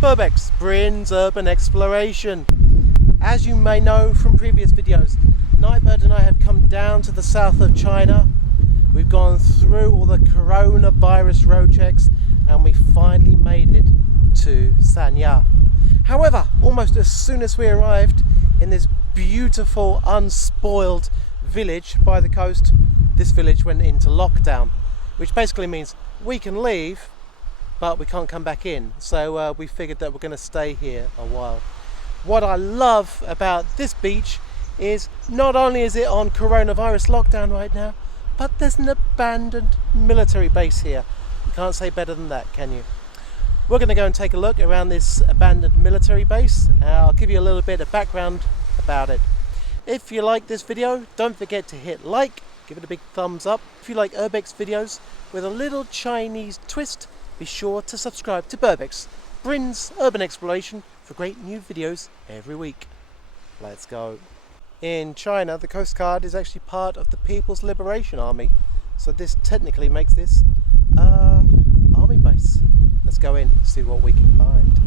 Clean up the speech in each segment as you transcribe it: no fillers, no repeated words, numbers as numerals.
Burbex, Bryn's Urban Exploration. As you may know from previous videos, Nightbird and I have come down to the south of China. We've gone through all the coronavirus road checks and we finally made it to Shanghai. However, almost as soon as we arrived in this beautiful, unspoiled village by the coast, this village went into lockdown, which basically means we can leave, but we can't come back in. So we figured that we're going to stay here a while. What I love about this beach is not only is it on coronavirus lockdown right now, but there's an abandoned military base here. You can't say better than that, can you? We're going to go and take a look around this abandoned military base. I'll give you a little bit of background about it. If you like this video, don't forget to hit like, give it a big thumbs up. If you like Urbex videos with a little Chinese twist, be sure to subscribe to Burbex, Bryn's Urban Exploration, for great new videos every week. Let's go. In China, the Coast Guard is actually part of the People's Liberation Army, so this technically makes this army base. Let's go in, see what we can find.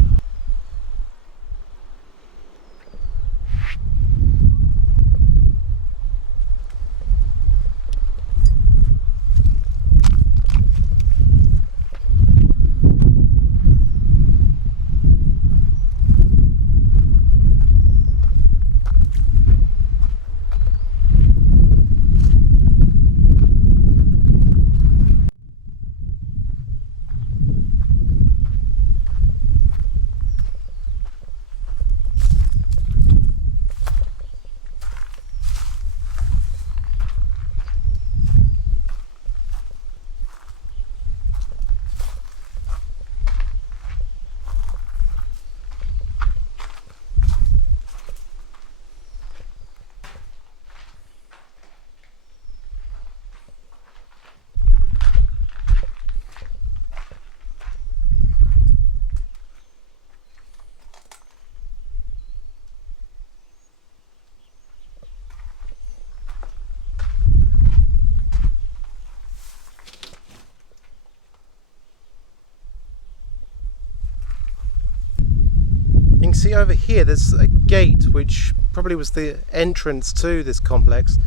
You can see over here there's a gate which probably was the entrance to this complex,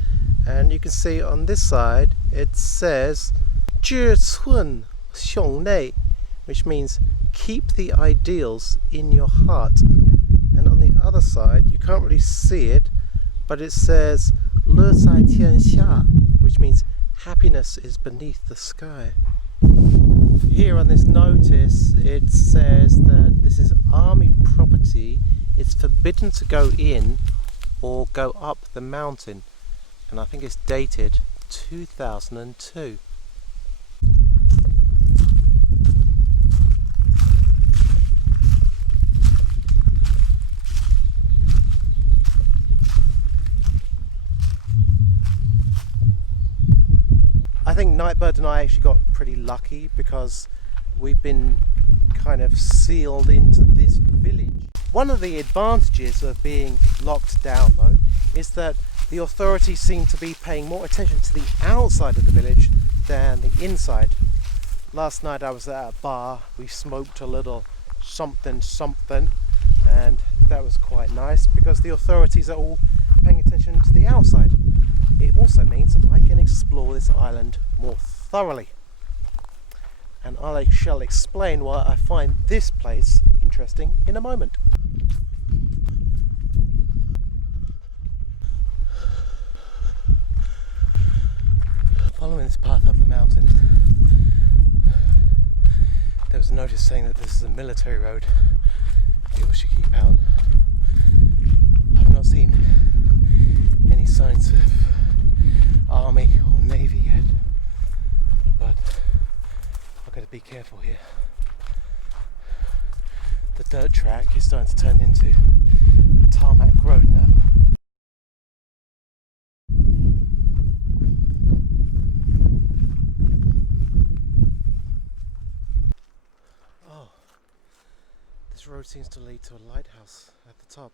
and you can see on this side it says 志存胸内, which means keep the ideals in your heart. And on the other side you can't really see it, but it says 乐在天下, which means happiness is beneath the sky. Here on this notice it says that this is army property, it's forbidden to go in or go up the mountain, and I think it's dated 2002. I think Nightbird and I actually got pretty lucky because we've been kind of sealed into this village. One of the advantages of being locked down though is that the authorities seem to be paying more attention to the outside of the village than the inside. Last night I was at a bar, we smoked a little something, and that was quite nice because the authorities are all paying attention to the outside. It also means I can explore this island more thoroughly. And I shall explain why I find this place interesting in a moment. Following this path up the mountain, there was a notice saying that this is a military road. People should keep out. I've not seen any signs of army or navy yet, but I've got to be careful here. The dirt track is starting to turn into a tarmac road now. Oh, this road seems to lead to a lighthouse at the top.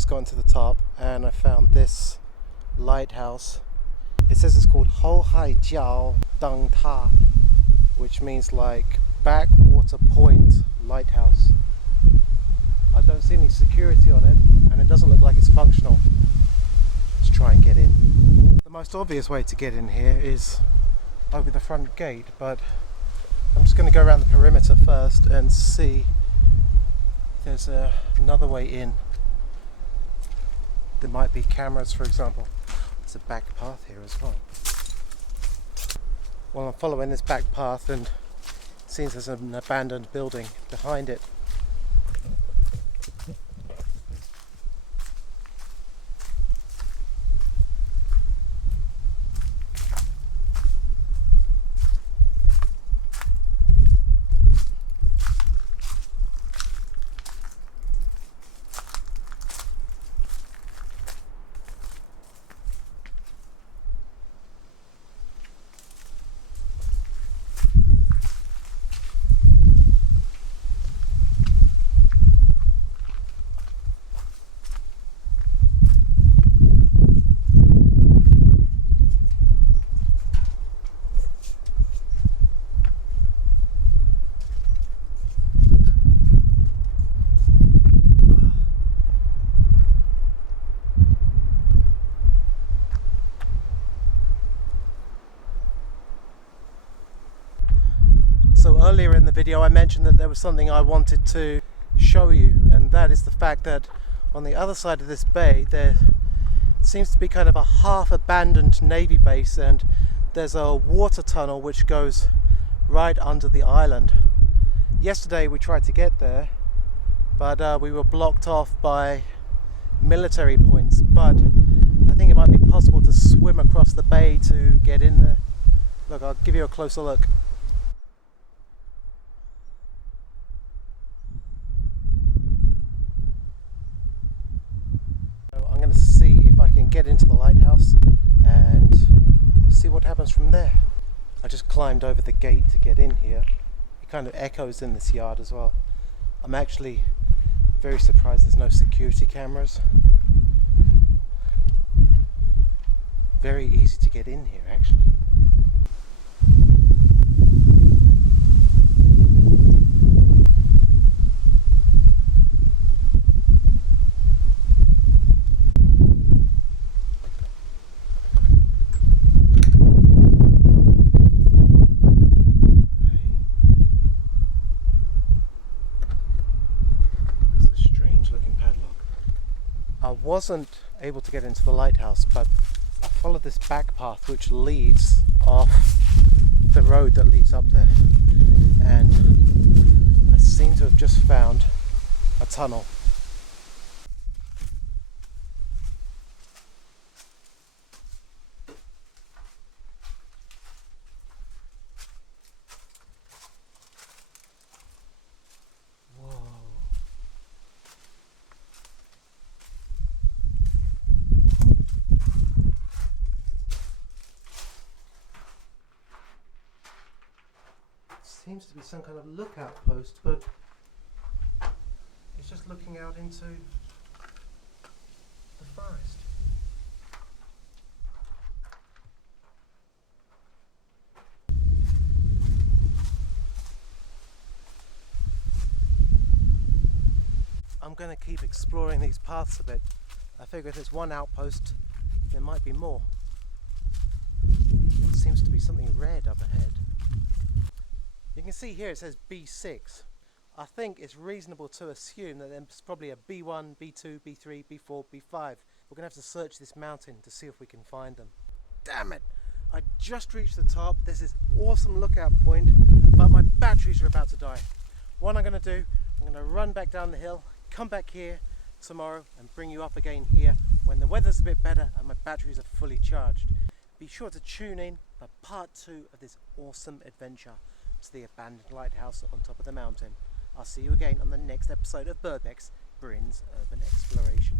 just gotten to the top and I found this lighthouse. It says it's called Ho Hai Jiao Dang Ta, which means like backwater point lighthouse. I don't see any security on it and it doesn't look like it's functional. Let's try and get in. The most obvious way to get in here is over the front gate, but I'm just going to go around the perimeter first and see if there's another way in. There might be cameras, for example. There's a back path here as well. Well, I'm following this back path and it seems there's an abandoned building behind it. So earlier in the video I mentioned that there was something I wanted to show you, and that is the fact that on the other side of this bay there seems to be kind of a half abandoned Navy base, and there's a water tunnel which goes right under the island. Yesterday we tried to get there, but we were blocked off by military points, but I think it might be possible to swim across the bay to get in there. Look, I'll give you a closer look. I'm going to see if I can get into the lighthouse and see what happens from there. I just climbed over the gate to get in here. It kind of echoes in this yard as well. I'm actually very surprised there's no security cameras. Very easy to get in here actually. I wasn't able to get into the lighthouse, but I followed this back path which leads off the road that leads up there, and I seem to have just found a tunnel. Seems to be some kind of lookout post, but it's just looking out into the forest. I'm going to keep exploring these paths a bit. I figure if there's one outpost, there might be more. There seems to be something red up ahead. You can see here it says B6. I think it's reasonable to assume that there's probably a B1, B2, B3, B4, B5. We're going to have to search this mountain to see if we can find them. Damn it! I just reached the top. There's this awesome lookout point, but my batteries are about to die. What I'm going to do, I'm going to run back down the hill, come back here tomorrow and bring you up again here when the weather's a bit better and my batteries are fully charged. Be sure to tune in for part 2 of this awesome adventure to the abandoned lighthouse on top of the mountain. I'll see you again on the next episode of Burbex Bryn's Urban Exploration.